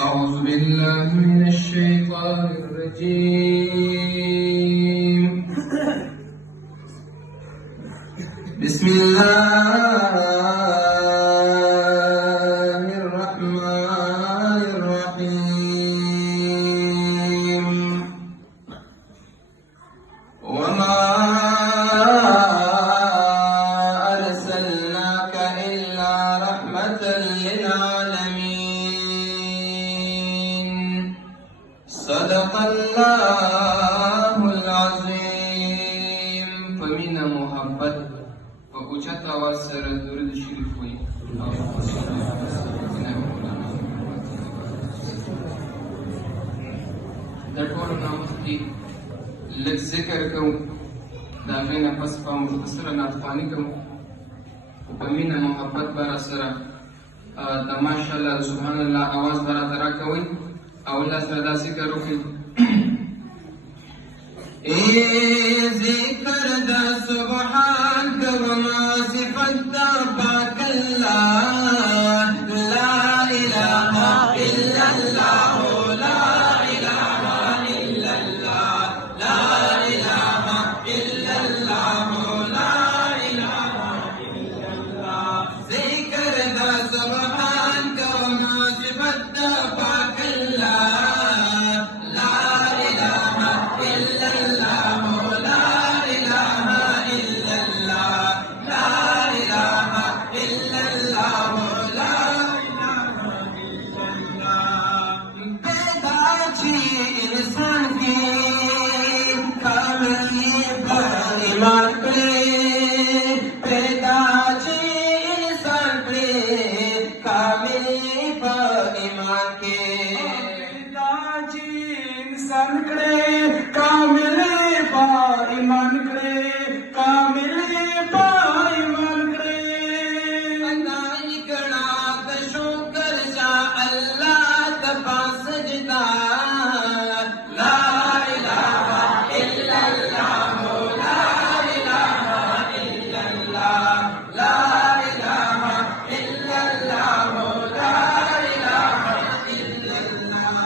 أعوذ بالله من الشيطان الرجيم. بسم الله الرحمن الرحيم. وما أرسلناك إلا رحمة للعالمين. صدق الله العظيم. فمن محبت فأوجت واسر درد شريف हुई. دټول ناموس کی لږ ذکر کوم دا غینه پس په مختصره ناتخواني کوم په مینه محبت برا سره د ماشاءالله سبحان الله आवाज برا درا کوي او الله سره دا ذکر وکړي. اے ذکر د سبحان کوما صفات د پاک الله لا اله الا الله لا اله الا الله لا اله الا الله لا اله الا الله. ذکر د سبحان کوما صفات د پاک الله لا اله الا الله لا اله الا الله لا اله الا الله لا اله الا الله. پیدا چی انسان کی کاملی پر ایمان پہ پیدا چی انسان پہ کاملی پر ایمان کے پیدا چی انسان کڑے کاملی پر ایمان کڑے کاملی پر ایمان کڑے انائی کڑا تشکر جا اللہ تپاس جدا لا الہ الا اللہ لا الہ الا اللہ لا الہ الا اللہ لا الہ الا اللہ.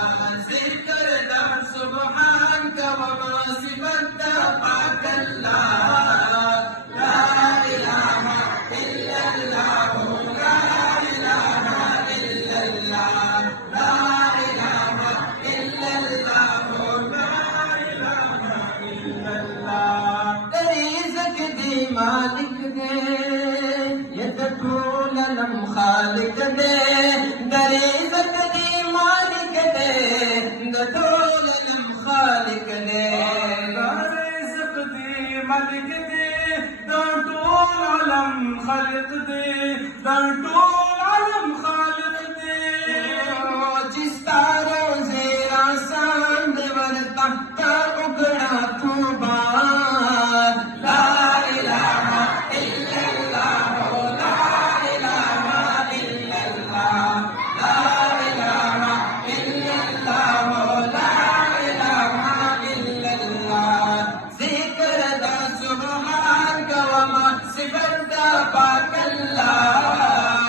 ذکر دا سبحان کا وما صفت دا پاک اللہ لا الہ الا اللہ لا الہ الا اللہ لا الہ الا اللہ لا الہ الا اللہ. رزق دی مالک دے یہ طول علم خالق دے رزق دی مالک دے طول علم خالق دے رزق دی مالک دے طول علم خالق دے طول علم خالق دے. جس تاروں سے آسان دے ورتا کا اگڑا توبہ لا الہ الا اللہ لا الہ الا اللہ لا الہ الا اللہ لا الہ الا اللہ. ذکر دا سبحان کا وما صفت دا پاک اللہ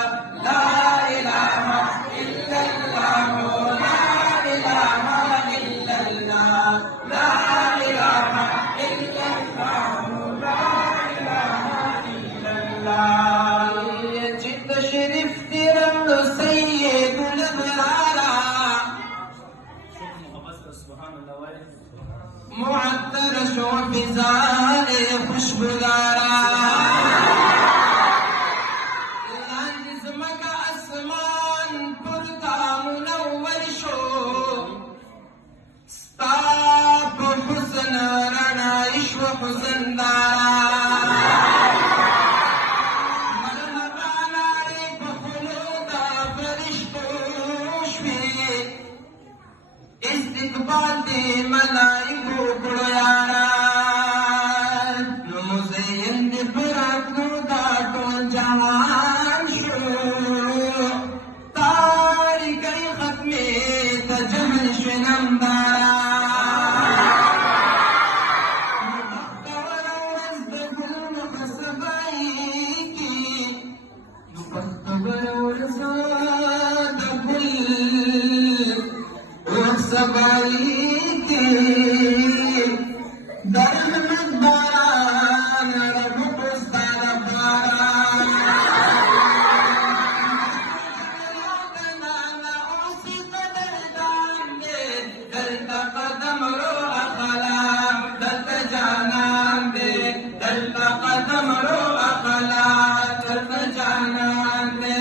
قدم رو اخلاق دلتا جانان دے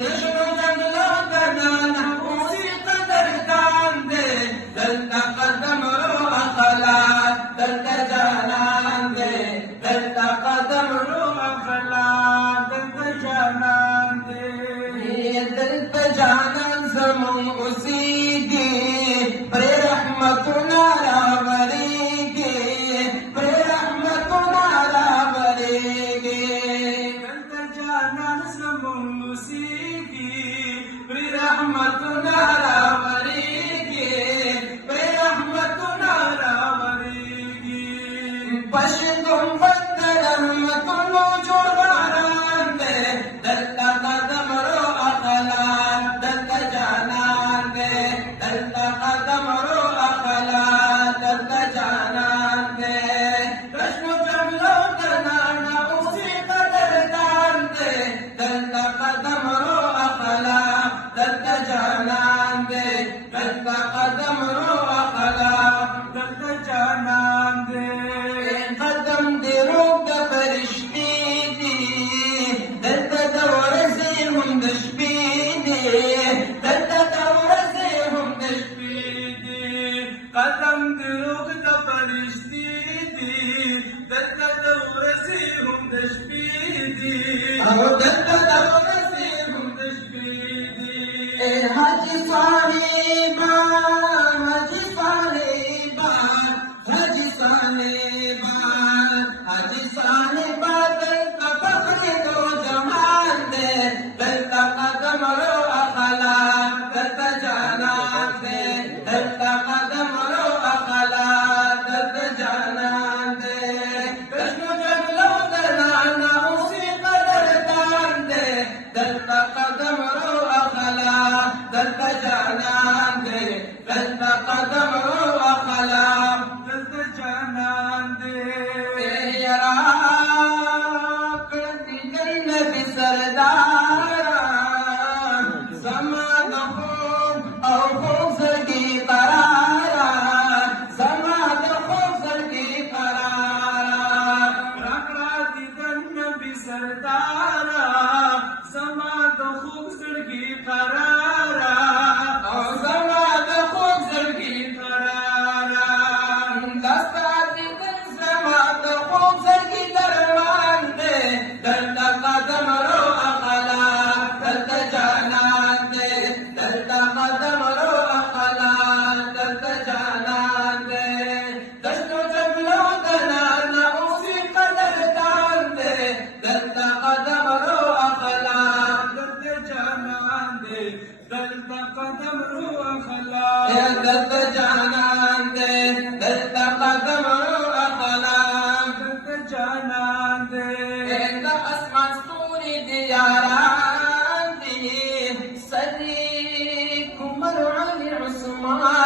دشنو جنگلو دنانا اسی قدردان دے دلتا قدم رو اخلاق دلتا جانان دے دلتا قدم رو اخلاق دلتا جانان دے دلتا جانان زمون اسیگی پر رحمتنا راوریگی پر رحمتنا راوریگی دلتا جانان زمون اسیگی پر رحمتنا راوریگی پر رحمتنا راوریگی پشتم بند رحمتنو جوڑ باران دے دلتا قدم رو اخلاق دلتا جانان دے دلتا قدم رو اخلاق دلتا جانان دے رشم جملو دنانا اسی قدردان دے دلتا قدم رو اخلاق دلتا جانان دے دلتا قدم رو اخلاق دلتا جانان دے قدم دے روک دا فرشتی دی دلتا دور سے ہم دشبی دی دلتا دور سے ہم دشبی دی قدم دے روک دا فرشتی دی دلتا دور سے ہم دشبی دی دلتا دور سے ہم دشبی دی حاجی صاحبہ حاجی صاحبہ حاجی صاحبہ حاجی صاحبہ دلتا فخر دو جہان دے دلتا قدم رو اخلاق دلتا جانان دے دلتا قدم رو اخلاق دلتا جانان دے رشم جنگلو دنانا اسی قدردان دے دلتا قدم رو اخلاق دلتا جانان دے دلتا قدم رو اخلاق دلتا جانان دے یرا کرتی نبی سردار زمان خوب او خوب زرگی قرار زمان خوب زرگی قرار رکڑا دیدن نبی سردار زمان خوب زرگی قرار